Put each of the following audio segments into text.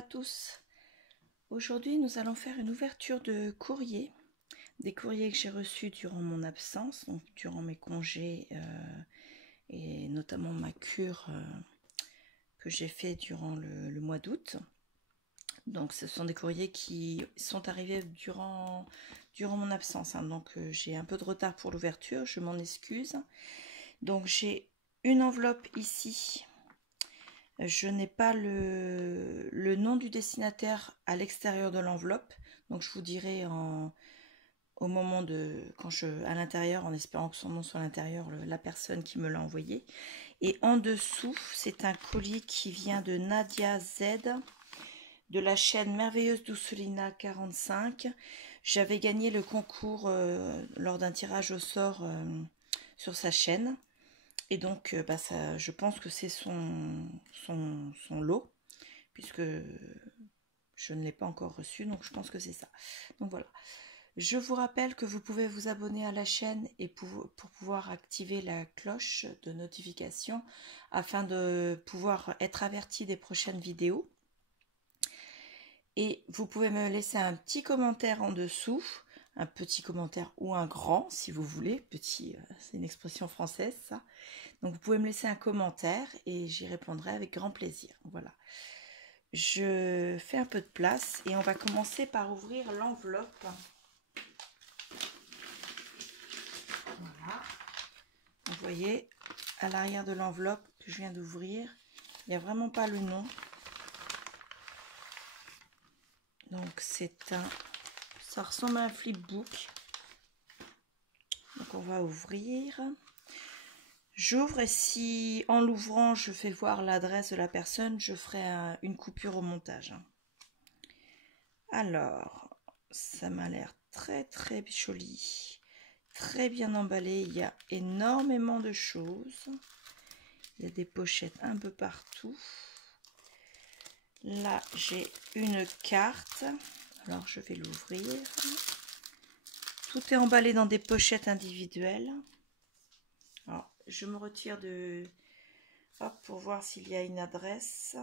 à tous. Aujourd'hui, nous allons faire une ouverture de courrier. Des courriers que j'ai reçus durant mon absence, donc durant mes congés et notamment ma cure que j'ai fait durant le mois d'août. Donc ce sont des courriers qui sont arrivés durant mon absence. Donc j'ai un peu de retard pour l'ouverture, je m'en excuse. Donc j'ai une enveloppe ici. Je n'ai pas le nom du destinataire à l'extérieur de l'enveloppe. Donc je vous dirai au moment de à l'intérieur, en espérant que son nom soit à l'intérieur, la personne qui me l'a envoyé. Et en dessous, c'est un colis qui vient de Nadia Z, de la chaîne Merveilleuse Doucelina 45. J'avais gagné le concours lors d'un tirage au sort sur sa chaîne. Et donc, ça, je pense que c'est son lot, puisque je ne l'ai pas encore reçu, donc je pense que c'est ça. Donc voilà. Je vous rappelle que vous pouvez vous abonner à la chaîne et pour pouvoir activer la cloche de notification afin de pouvoir être averti des prochaines vidéos. Et vous pouvez me laisser un petit commentaire en dessous, un petit commentaire ou un grand si vous voulez. Petit, c'est une expression française ça. Donc vous pouvez me laisser un commentaire et j'y répondrai avec grand plaisir. Voilà. Je fais un peu de place et on va commencer par ouvrir l'enveloppe. Voilà. Vous voyez, à l'arrière de l'enveloppe que je viens d'ouvrir, il n'y a vraiment pas le nom. Donc c'est ça ressemble à un flipbook. Donc on va ouvrir. J'ouvre et si en l'ouvrant je fais voir l'adresse de la personne, je ferai une coupure au montage. Alors, ça m'a l'air très très joli, très bien emballé. Il y a énormément de choses. Il y a des pochettes un peu partout. Là, j'ai une carte. Alors, je vais l'ouvrir. Tout est emballé dans des pochettes individuelles. Alors, je me retire de... Hop, pour voir s'il y a une adresse.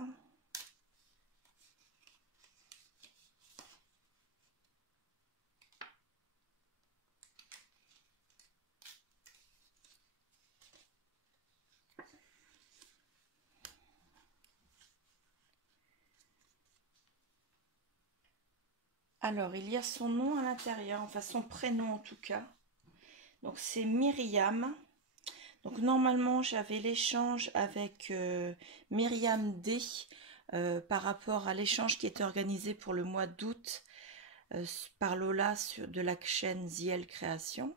Alors, il y a son nom à l'intérieur, enfin son prénom en tout cas. Donc, c'est Myriam. Donc, normalement, j'avais l'échange avec Myriam D par rapport à l'échange qui était organisé pour le mois d'août par Lola de la chaîne Ziel Création.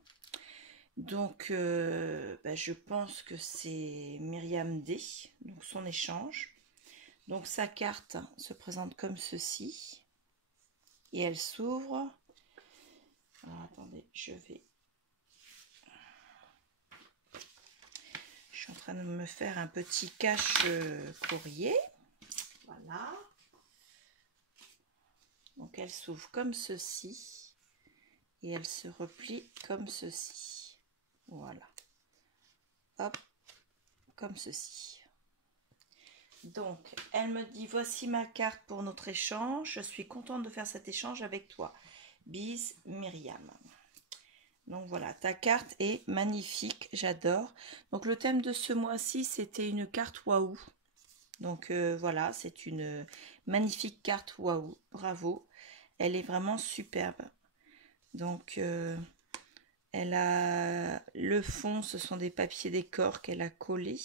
Donc, je pense que c'est Myriam D, donc son échange. Donc, sa carte se présente comme ceci. Et elle s'ouvre. Alors, attendez, je suis en train de me faire un petit cache courrier. Voilà. Donc, elle s'ouvre comme ceci. Et elle se replie comme ceci. Voilà. Hop. Comme ceci. Donc, elle me dit, voici ma carte pour notre échange. Je suis contente de faire cet échange avec toi. Bise, Myriam. Donc voilà, ta carte est magnifique, j'adore. Donc le thème de ce mois-ci, c'était une carte waouh. Donc voilà, c'est une magnifique carte waouh. Bravo, elle est vraiment superbe. Donc elle a le fond, ce sont des papiers décor qu'elle a collés.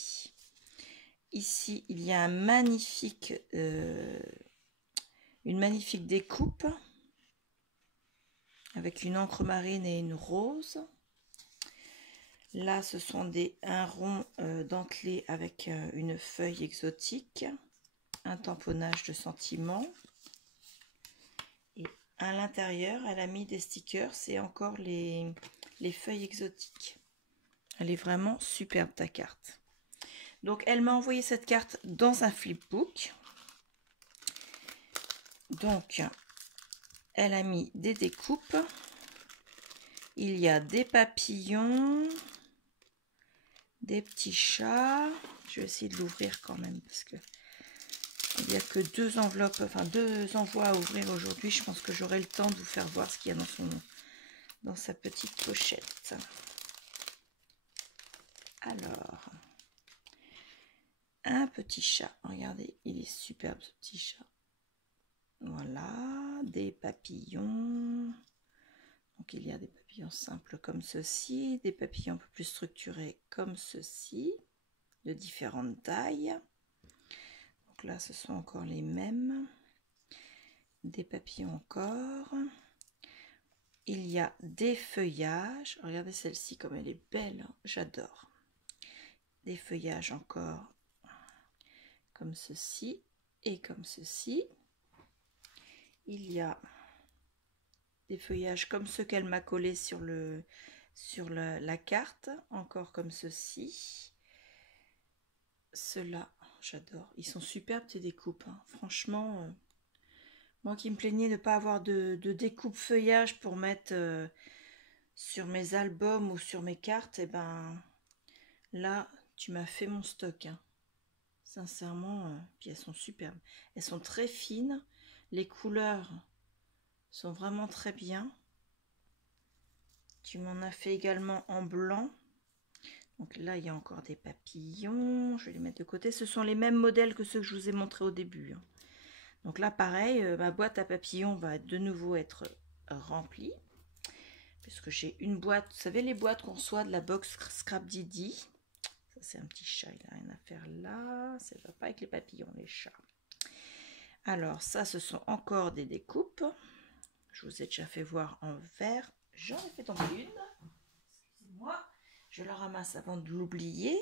Ici, il y a un magnifique, une magnifique découpe avec une encre marine et une rose. Là, ce sont un rond dentelé avec une feuille exotique, un tamponnage de sentiments. Et à l'intérieur, elle a mis des stickers et encore les feuilles exotiques. Elle est vraiment superbe, ta carte. Donc, elle m'a envoyé cette carte dans un flipbook. Donc, elle a mis des découpes. Il y a des papillons, des petits chats. Je vais essayer de l'ouvrir quand même parce que il n'y a que 2 enveloppes, enfin 2 envois à ouvrir aujourd'hui. Je pense que j'aurai le temps de vous faire voir ce qu'il y a dans sa petite pochette. Alors, un petit chat. Regardez, il est superbe ce petit chat. Voilà, des papillons. Donc il y a des papillons simples comme ceci, des papillons un peu plus structurés comme ceci, de différentes tailles. Donc là, ce sont encore les mêmes. Des papillons encore. Il y a des feuillages. Regardez celle-ci comme elle est belle, hein. J'adore. Des feuillages encore comme ceci et comme ceci. Il y a des feuillages comme ceux qu'elle m'a collés sur la carte, encore comme ceci. Ceux-là, j'adore. Ils sont superbes ces découpes, hein. Franchement, moi qui me plaignais de ne pas avoir de découpe feuillage pour mettre sur mes albums ou sur mes cartes, et ben là, tu m'as fait mon stock, hein. Sincèrement, puis elles sont superbes. Elles sont très fines. Les couleurs sont vraiment très bien. Tu m'en as fait également en blanc. Donc là, il y a encore des papillons. Je vais les mettre de côté. Ce sont les mêmes modèles que ceux que je vous ai montrés au début, hein. Donc là, pareil, ma boîte à papillons va de nouveau être remplie. Puisque j'ai une boîte, vous savez, les boîtes qu'on reçoit de la box Scrap Didi. Ça, c'est un petit chat, il n'a rien à faire là. Ça ne va pas avec les papillons, les chats. Alors, ça, ce sont encore des découpes. Je vous ai déjà fait voir en vert. J'en ai fait tomber une. Excusez-moi. Je la ramasse avant de l'oublier.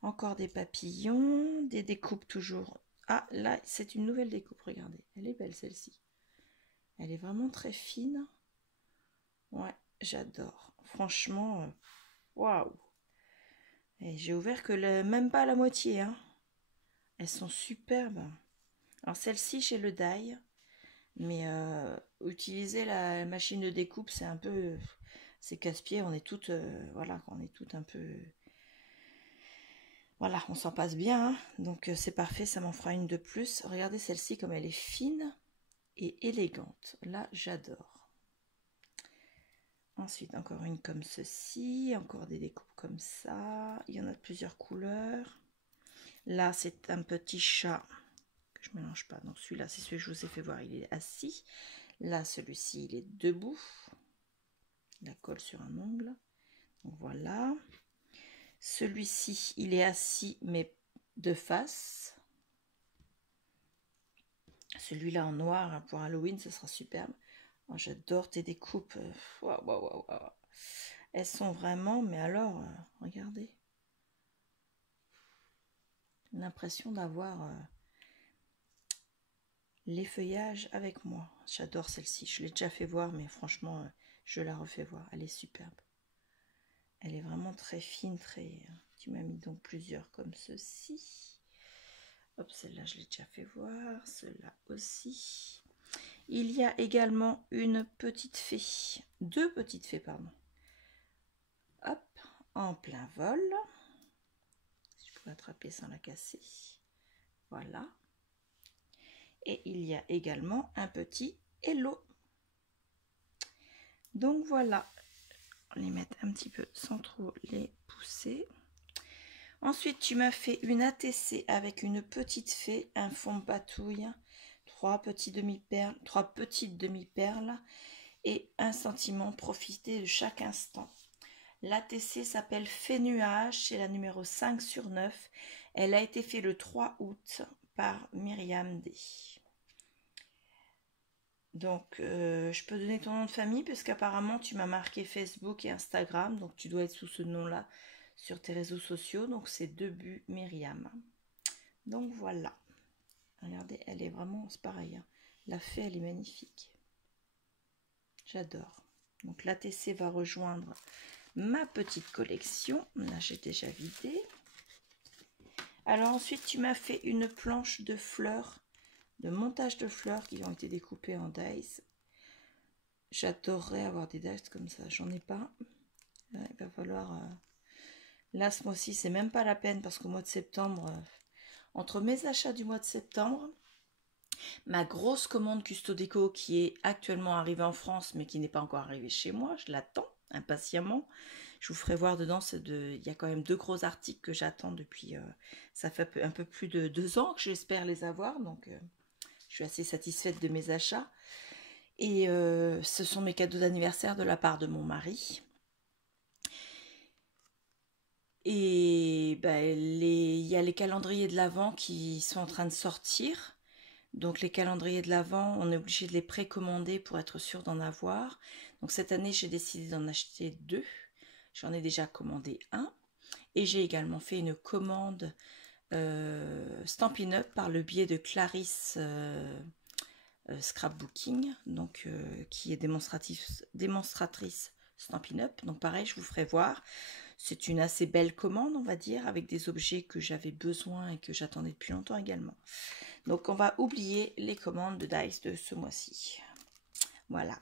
Encore des papillons, des découpes toujours. Ah, là, c'est une nouvelle découpe, regardez. Elle est belle, celle-ci. Elle est vraiment très fine. Ouais, j'adore. Franchement, waouh. Et j'ai ouvert que même pas la moitié, hein. Elles sont superbes. Alors, celle-ci chez le Die. Mais utiliser la machine de découpe, c'est un peu... c'est casse-pied. On est toutes... voilà, on est toutes un peu... Voilà, on s'en passe bien, hein. Donc c'est parfait, ça m'en fera une de plus. Regardez celle-ci comme elle est fine et élégante. Là, j'adore. Ensuite, encore une comme ceci, encore des découpes comme ça. Il y en a de plusieurs couleurs. Là, c'est un petit chat que je ne mélange pas. Donc celui-là, c'est celui que je vous ai fait voir, il est assis. Là, celui-ci, il est debout. La colle sur un ongle. Donc voilà. Celui-ci, il est assis, mais de face. Celui-là en noir, hein, pour Halloween, ce sera superbe. Oh, j'adore tes découpes. Waouh, waouh, waouh. Elles sont vraiment, mais alors, regardez. L'impression d'avoir les feuillages avec moi. J'adore celle-ci. Je l'ai déjà fait voir, mais franchement, je la refais voir. Elle est superbe. Elle est vraiment très fine, très... Tu m'as mis donc plusieurs comme ceci. Hop, celle-là, je l'ai déjà fait voir. Celle-là aussi. Il y a également une petite fée. 2 petites fées, pardon. Hop, en plein vol. Si je peux attraper sans la casser. Voilà. Et il y a également un petit hello. Donc voilà. On les met un petit peu sans trop les pousser. Ensuite, tu m'as fait une ATC avec une petite fée, un fond de patouille, 3 petites demi-perles et un sentiment, profiter de chaque instant. L'ATC s'appelle Fée Nuage, c'est la numéro 5 sur 9. Elle a été faite le 3 août par Myriam D. Donc, je peux donner ton nom de famille parce qu'apparemment, tu m'as marqué Facebook et Instagram. Donc, tu dois être sous ce nom-là sur tes réseaux sociaux. Donc, c'est Debut Myriam. Donc, voilà. Regardez, elle est vraiment... C'est pareil, hein. La fée, elle est magnifique. J'adore. Donc, l'ATC va rejoindre ma petite collection. Là, j'ai déjà vidé. Alors, ensuite, tu m'as fait une planche de fleurs, de montage de fleurs qui ont été découpées en dies. J'adorerais avoir des dies comme ça. J'en ai pas. Il va falloir... Là, ce mois-ci, c'est même pas la peine parce qu'au mois de septembre, entre mes achats du mois de septembre, ma grosse commande Custo Déco qui est actuellement arrivée en France mais qui n'est pas encore arrivée chez moi, je l'attends impatiemment. Je vous ferai voir dedans, il y a quand même 2 gros articles que j'attends depuis, ça fait un peu plus de 2 ans que j'espère les avoir, donc je suis assez satisfaite de mes achats. Et ce sont mes cadeaux d'anniversaire de la part de mon mari. Et ben, il y a les calendriers de l'Avent qui sont en train de sortir. Donc les calendriers de l'Avent, on est obligé de les précommander pour être sûr d'en avoir. Donc cette année, j'ai décidé d'en acheter 2. J'en ai déjà commandé un. Et j'ai également fait une commande Stampin' Up par le biais de Clarisse Scrapbooking, donc qui est démonstratrice Stampin' Up. Donc pareil, je vous ferai voir. C'est une assez belle commande, on va dire, avec des objets que j'avais besoin et que j'attendais depuis longtemps également. Donc on va oublier les commandes de Dice de ce mois-ci. Voilà.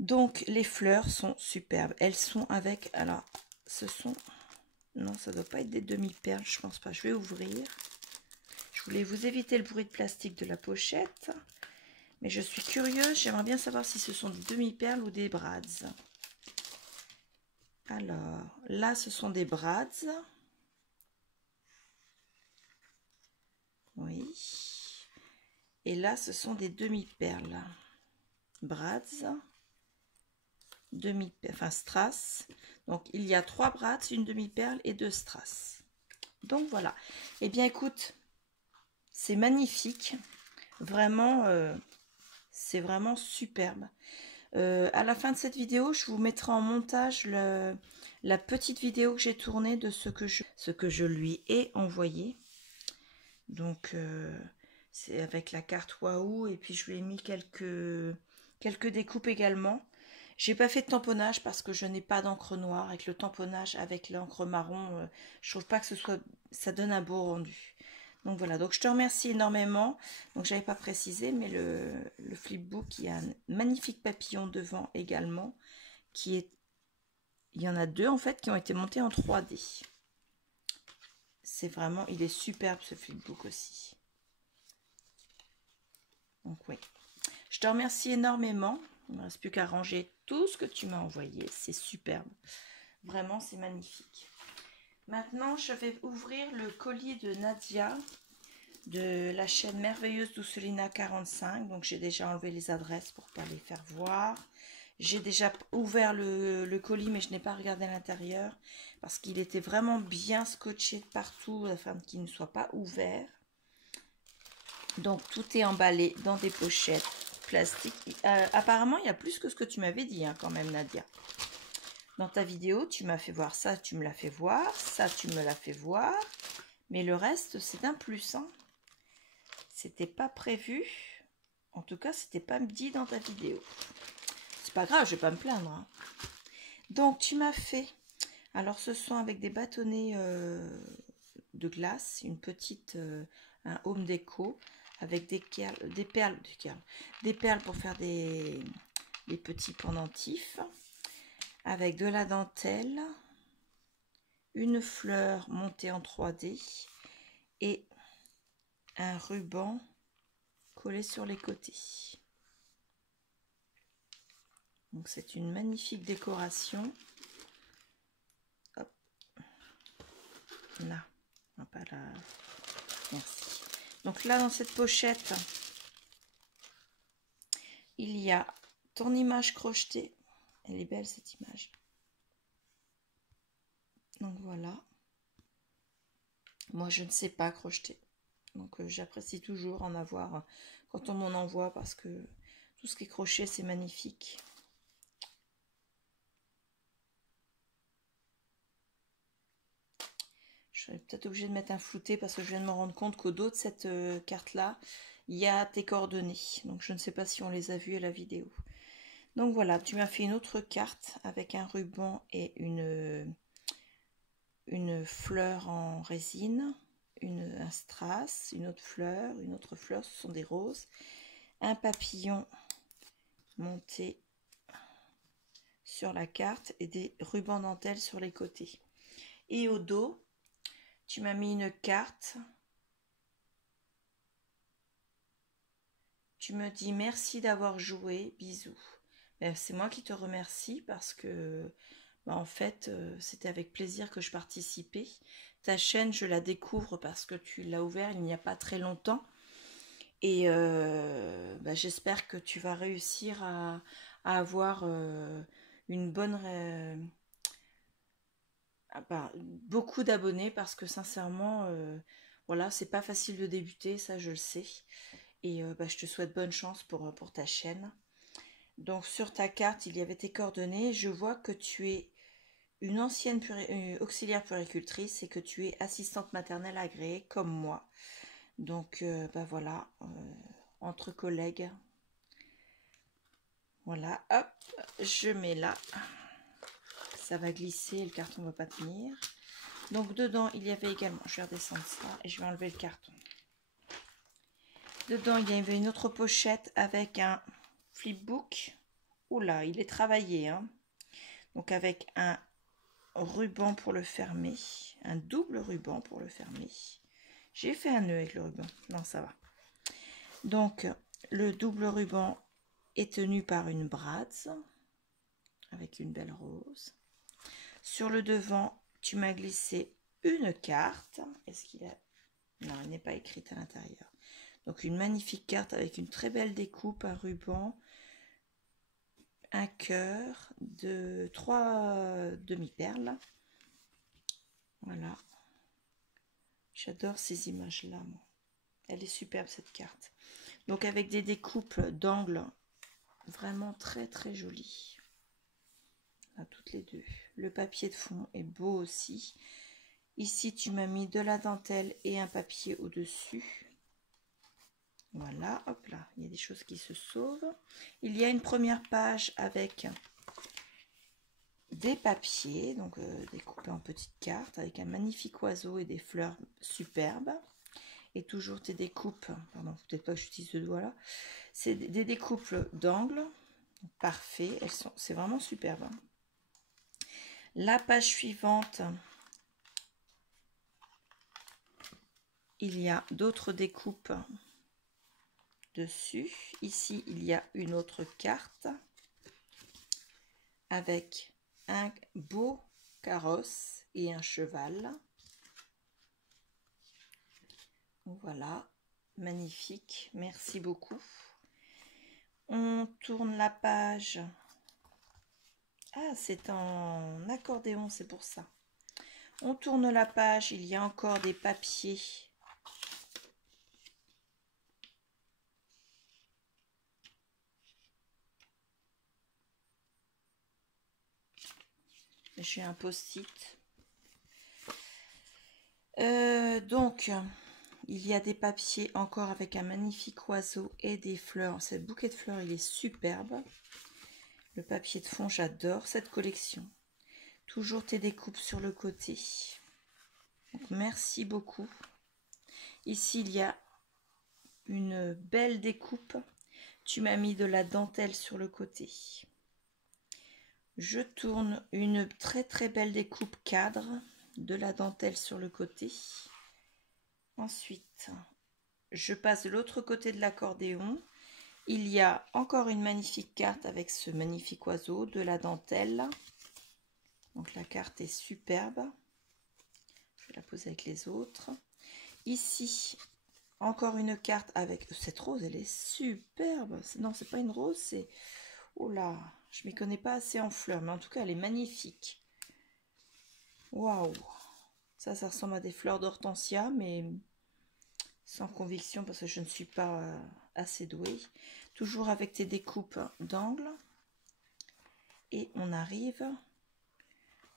Donc les fleurs sont superbes. Elles sont avec, alors ce sont, non ça doit pas être des demi-perles, je pense pas. Je vais ouvrir. Je voulais vous éviter le bruit de plastique de la pochette. Mais je suis curieuse, j'aimerais bien savoir si ce sont des demi-perles ou des brads. Alors, là, ce sont des brads. Oui. Et là, ce sont des demi-perles. Brads. Enfin, strass. Donc, il y a 3 brads, une demi-perle et 2 strass. Donc, voilà. Eh bien, écoute, c'est magnifique. Vraiment, c'est vraiment superbe. À la fin de cette vidéo, je vous mettrai en montage la petite vidéo que j'ai tournée de ce que je lui ai envoyé. Donc, c'est avec la carte Waouh, et puis je lui ai mis quelques découpes également. J'ai pas fait de tamponnage parce que je n'ai pas d'encre noire. Avec le tamponnage, avec l'encre marron, je trouve pas que ça donne un beau rendu. Donc voilà, donc je te remercie énormément. Donc j'avais pas précisé, mais le flipbook, il y a un magnifique papillon devant également, il y en a 2 en fait qui ont été montés en 3D. C'est vraiment, il est superbe ce flipbook aussi. Donc oui, je te remercie énormément. Il ne me reste plus qu'à ranger tout ce que tu m'as envoyé. C'est superbe. Vraiment, c'est magnifique. Maintenant, je vais ouvrir le colis de Nadia de la chaîne Merveilleuse Doucelina 45. Donc, j'ai déjà enlevé les adresses pour ne pas les faire voir. J'ai déjà ouvert le colis, mais je n'ai pas regardé à l'intérieur parce qu'il était vraiment bien scotché de partout afin qu'il ne soit pas ouvert. Donc, tout est emballé dans des pochettes plastiques. Apparemment, il y a plus que ce que tu m'avais dit, hein, quand même, Nadia. Dans ta vidéo, tu m'as fait voir ça, tu me l'as fait voir, ça, tu me l'as fait voir. Mais le reste, c'est un plus. Hein. C'était pas prévu. En tout cas, c'était pas dit dans ta vidéo. C'est pas grave, je vais pas me plaindre. Hein. Donc, tu m'as fait... Alors, ce sont avec des bâtonnets de glace, une petite... un home déco, avec des perles pour faire des petits pendentifs. Avec de la dentelle, une fleur montée en 3D et un ruban collé sur les côtés. Donc c'est une magnifique décoration. Hop. Là, on va pas la... Merci. Donc là, dans cette pochette, il y a ton image crochetée. Elle est belle cette image. Donc voilà. Moi je ne sais pas crocheter. Donc j'apprécie toujours en avoir quand on m'en envoie parce que tout ce qui est crochet c'est magnifique. Je serais peut-être obligée de mettre un flouté parce que je viens de me rendre compte qu'au dos de cette carte là, il y a tes coordonnées. Donc je ne sais pas si on les a vues à la vidéo. Donc voilà, tu m'as fait une autre carte avec un ruban et une fleur en résine, un strass, une autre fleur, ce sont des roses, un papillon monté sur la carte et des rubans dentelle sur les côtés. Et au dos, tu m'as mis une carte Tu me dis merci d'avoir joué, bisous. Ben, c'est moi qui te remercie parce que en fait c'était avec plaisir que je participais. Ta chaîne, je la découvre parce que tu l'as ouvert il n'y a pas très longtemps. Et j'espère que tu vas réussir à avoir une bonne beaucoup d'abonnés parce que sincèrement voilà, c'est pas facile de débuter, ça je le sais. Et je te souhaite bonne chance pour ta chaîne. Donc sur ta carte, il y avait tes coordonnées. Je vois que tu es une ancienne auxiliaire puéricultrice et que tu es assistante maternelle agréée comme moi. Donc voilà, entre collègues. Voilà, hop, je mets là. Ça va glisser, le carton ne va pas tenir. Donc dedans, il y avait également, je vais redescendre ça et je vais enlever le carton. Dedans, il y avait une autre pochette avec un flipbook. Oula, il est travaillé, hein. Donc avec un ruban pour le fermer, un double ruban pour le fermer. J'ai fait un nœud avec le ruban, non ça va. Donc le double ruban est tenu par une Bratz avec une belle rose. Sur le devant, tu m'as glissé une carte. Est-ce qu'il a... Non, elle n'est pas écrite à l'intérieur. Donc une magnifique carte avec une très belle découpe, un ruban, un cœur, de 3 demi-perles. Voilà. J'adore ces images-là, moi. Elle est superbe, cette carte. Donc avec des découpes d'angles vraiment très très jolies. Là, toutes les deux. Le papier de fond est beau aussi. Ici, tu m'as mis de la dentelle et un papier au-dessus. Voilà, hop là, il y a des choses qui se sauvent. Il y a une première page avec des papiers, donc découpés en petites cartes, avec un magnifique oiseau et des fleurs superbes. Et toujours tes découpes, pardon, peut-être pas que j'utilise ce doigt là, c'est des découpes d'angles, parfait, c'est vraiment superbe. La page suivante, il y a d'autres découpes dessus. Ici, il y a une autre carte avec un beau carrosse et un cheval. Voilà, magnifique, merci beaucoup. On tourne la page. Ah, c'est en accordéon, c'est pour ça. On tourne la page, il y a encore des papiers. J'ai un post-it. Donc, il y a des papiers encore avec un magnifique oiseau et des fleurs. Ce bouquet de fleurs, il est superbe. Le papier de fond, j'adore cette collection. Toujours tes découpes sur le côté. Donc, merci beaucoup. Ici, il y a une belle découpe. Tu m'as mis de la dentelle sur le côté. Je tourne une très très belle découpe cadre, de la dentelle sur le côté. Ensuite, je passe de l'autre côté de l'accordéon. Il y a encore une magnifique carte avec ce magnifique oiseau, de la dentelle. Donc la carte est superbe. Je vais la poser avec les autres. Ici, encore une carte avec cette rose, elle est superbe. Non, c'est pas une rose, c'est... Oh là, je m'y connais pas assez en fleurs, mais en tout cas, elle est magnifique. Waouh! Ça ressemble à des fleurs d'hortensia, mais sans conviction parce que je ne suis pas assez douée. Toujours avec tes découpes d'angles. Et on arrive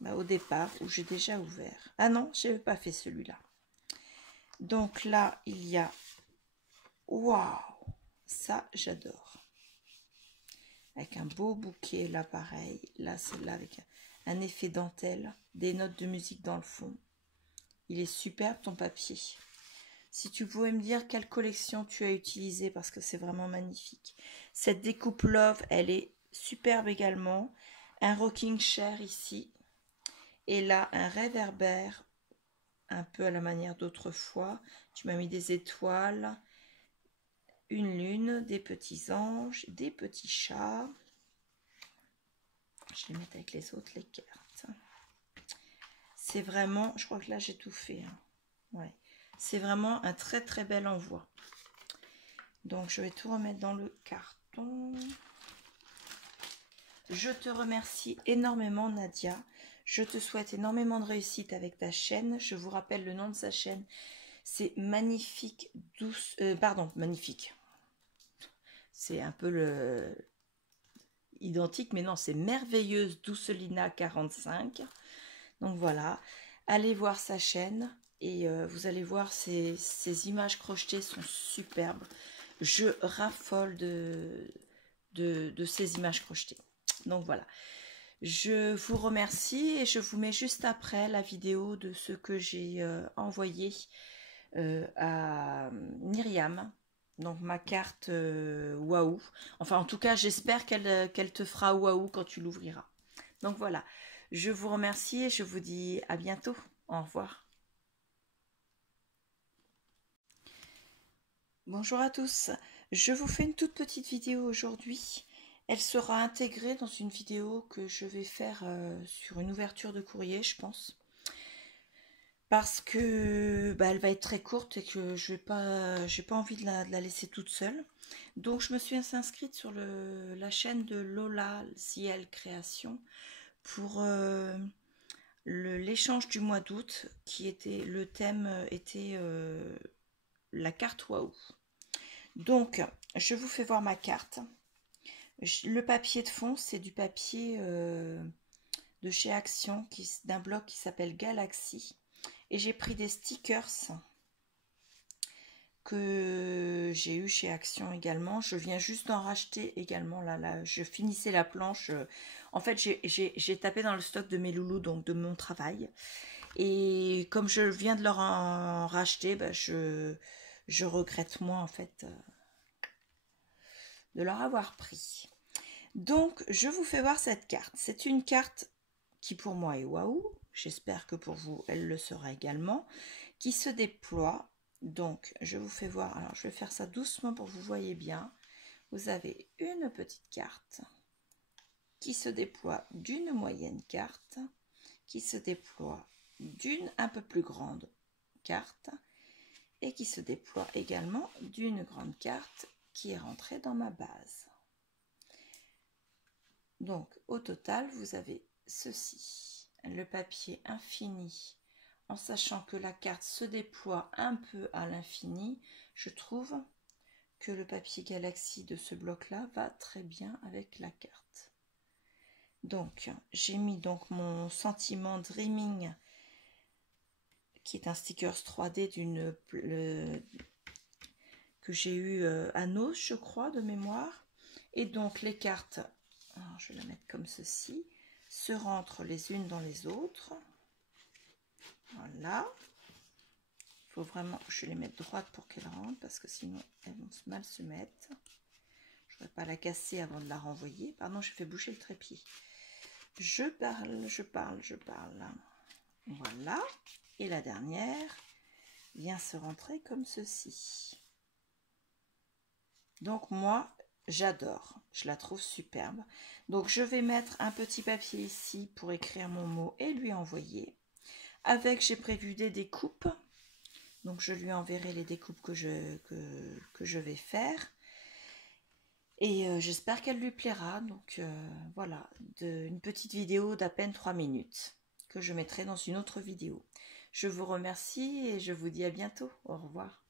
au départ où j'ai déjà ouvert. Ah non, je n'avais pas fait celui-là. Donc là, il y a... Waouh! Ça, j'adore. Avec un beau bouquet, là, pareil. Là, celle-là, avec un effet dentelle. Des notes de musique dans le fond. Il est superbe, ton papier. Si tu pouvais me dire quelle collection tu as utilisée, parce que c'est vraiment magnifique. Cette découpe Love, elle est superbe également. Un rocking chair ici. Et là, un réverbère, un peu à la manière d'autrefois. Tu m'as mis des étoiles. une lune, des petits anges, des petits chats. Je les mets avec les autres, les cartes. C'est vraiment, je crois que là j'ai tout fait. Hein. Ouais. C'est vraiment un très très bel envoi. Donc je vais tout remettre dans le carton. Je te remercie énormément Nadia. Je te souhaite énormément de réussite avec ta chaîne. Je vous rappelle le nom de sa chaîne. C'est Magnifique Douce... Magnifique. C'est un peu le... identique, mais non, c'est Merveilleuse Doucelina 45. Donc voilà. Allez voir sa chaîne. Et vous allez voir, ces images crochetées sont superbes. Je raffole de ces images crochetées. Donc voilà. Je vous remercie et je vous mets juste après la vidéo de ce que j'ai envoyé à Myriam. Donc ma carte waouh. Enfin en tout cas j'espère qu'elle te fera waouh quand tu l'ouvriras. Donc voilà. Je vous remercie et je vous dis à bientôt. Au revoir. Bonjour à tous. Je vous fais une toute petite vidéo aujourd'hui. Elle sera intégrée dans une vidéo que je vais faire sur une ouverture de courrier, je pense. Parce que elle va être très courte et que j'ai pas envie de la laisser toute seule. Donc je me suis inscrite sur la chaîne de Lola Ciel Création pour l'échange du mois d'août, qui était le thème était la carte waouh. Donc je vous fais voir ma carte. Le papier de fond, c'est du papier de chez Action, d'un blog qui s'appelle Galaxy. Et j'ai pris des stickers que j'ai eu chez Action également. Je viens juste d'en racheter également. Là, je finissais la planche. En fait, j'ai tapé dans le stock de mes loulous, donc de mon travail. Et comme je viens de leur en racheter, je regrette moins en fait de leur avoir pris. Donc, je vous fais voir cette carte. C'est une carte qui pour moi est waouh. J'espère que pour vous, elle le sera également. Qui se déploie. Donc, je vous fais voir. Alors, je vais faire ça doucement pour que vous voyez bien. Vous avez une petite carte qui se déploie d'une moyenne carte, qui se déploie d'une un peu plus grande carte et qui se déploie également d'une grande carte qui est rentrée dans ma base. Donc, au total, vous avez ceci, le papier infini, en sachant que la carte se déploie un peu à l'infini. Je trouve que le papier Galaxy de ce bloc-là va très bien avec la carte. Donc, j'ai mis donc mon sentiment Dreaming, qui est un stickers 3D que j'ai eu à Nos, je crois, de mémoire. Et donc, les cartes... Alors, je vais la mettre comme ceci, se rentrent les unes dans les autres. Voilà. Il faut vraiment que je les mette droites pour qu'elles rentrent, parce que sinon elles vont mal se mettre. Je ne vais pas la casser avant de la renvoyer. Pardon, je fais bouger le trépied. Je parle. Voilà. Et la dernière vient se rentrer comme ceci. Donc moi... j'adore, je la trouve superbe. Donc je vais mettre un petit papier ici pour écrire mon mot et lui envoyer. Avec, j'ai prévu des découpes. Donc je lui enverrai les découpes que je vais faire. Et j'espère qu'elle lui plaira. Donc voilà, une petite vidéo d'à peine 3 minutes que je mettrai dans une autre vidéo. Je vous remercie et je vous dis à bientôt. Au revoir.